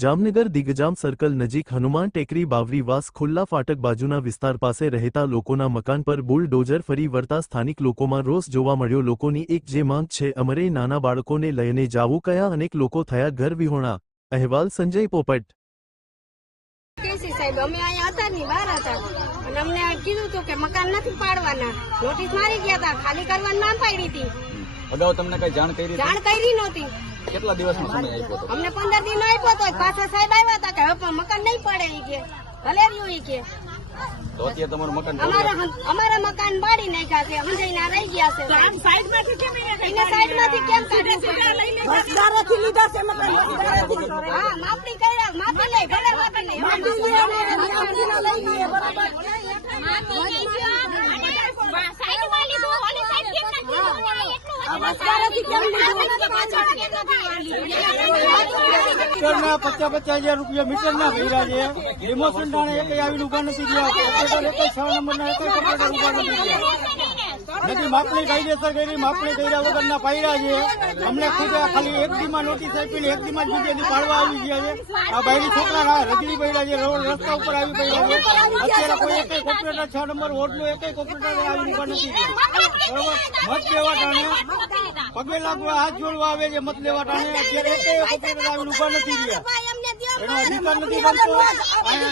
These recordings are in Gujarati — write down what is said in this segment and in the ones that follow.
જામનગર દિગજામ સર્કલ નજીક હનુમાન ટેકરી બાવરીવાસ ખુલ્લા ફાટક બાજુના વિસ્તાર પાસે રહેતા લોકોના મકાન પર બુલડોઝર ફરી વળતા સ્થાનિક લોકોમાં રોષ જોવા મળ્યો। લોકોની એક જે માંગ છે, અમારે નાના બાળકોને લઈને જાવું કયા અનેક લોકો થયા ઘર વિહોણા। અહેવાલ સંજય પોપટ। કેસી સાહેબ અમે અહીંયા હતા ની બહાર હતા અને અમને કીધું હતું કે મકાન નથી પાડવાના, નોટિસ મારી ગયા હતા, ખાલી કરવાની નામ પાડી હતી। અગાઉ તમને કઈ જાણ કરી? જાણ કરી નહોતી। કેટલા દિવસનો સમય આપ્યો હતો? અમને 15 દિન આપ્યો હતો। પાછા સાહેબ આવ્યા હતા કે હવે પણ મકાન નહીં પડે ઈ કે ભલે રહ્યું ઈ કે। તો અત્યારે તમારું મકાન અમારા મકાન બાળી નાખ્યા છે, અંજાઈના રહી ગયા છે। સાઈડમાંથી કેમ એને સાઈડમાંથી કેમ કાઢ્યું? મતદારોથી લીધા છે મકાન, મતદારોથી। હા, માપણી કર્યા, માપી લઈ, ભલે માપી લઈ, માપી લઈ બરાબર। સાઈડમાં લીધું અને સાઈડ કેમ નથી મતદારોથી કેમ લીધું? મીટરના 50,000 રૂપિયા મીટરના ભર્યા છે। ઇમોશન ટાણે એક આવીને ઉભા નથી રહ્યા, ઓપરેટર એક 6 નંબરના એક ઓપરેટર ઉભા નથી રહ્યા। નથી માપણી કાયદેસર કરી, માપણી કર્યા વગરના પાડ્યા છે। અમને ખુદ ખાલી એક દીમાં નોટિસ આપીને એક દીમાં જ બીજેથી પાડવા આવી ગયા છે। આ બાયરી છોકરા રગડી પડ્યા છે, રસ્તા ઉપર આવી પડ્યા છે। અત્યારે કોઈ એક ઓપરેટર 6 નંબર વોર્ડનો એક ઓપરેટર આવીને ઉભા નથી રહ્યા, બરોબર। મત લેવા ટાણે પગે લાગવા હાથ જોડવા આવે છે, મત લેવા ટાણે અત્યારે એક ઓપરેટર આવીને ઉભા નથી રહ્યા। એનો અધિકાર નથી બનતો।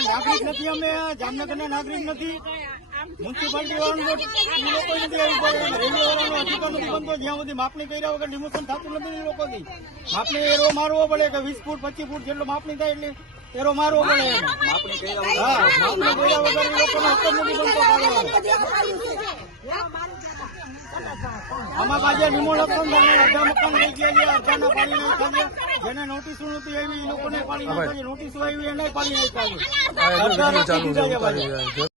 નાગરિક નથી, અમે જામનગરના નાગરિક નથી, મ્યુનિસિપાલિટી વાળાનો લોકો નથી આવી પડે, રેલવે વાળાનો અધિકાર નથી બનતો જ્યાં સુધી માપણી કર્યા વગર ડિમોશન થતું નથી। એ લોકોથી માપણી એરો મારવો પડે કે 20 ફૂટ 25 ફૂટ જેટલો માપણી થાય એટલે એરો મારવો પડે। માપણી કર્યા હા, માપણી કર્યા વગર એ લોકોનો હક નથી બનતો પાડવાનો। આમાં પાછા નિમો લખો અડધા મકાન લઈ ગયા છે, અડધાના પાડી નાખ્યા છે। જેને નોટિસો નથી આવી એ લોકોને પાડી નાખ્યા છે, નોટિસો આવી એને પાડી નાખ્યા છે।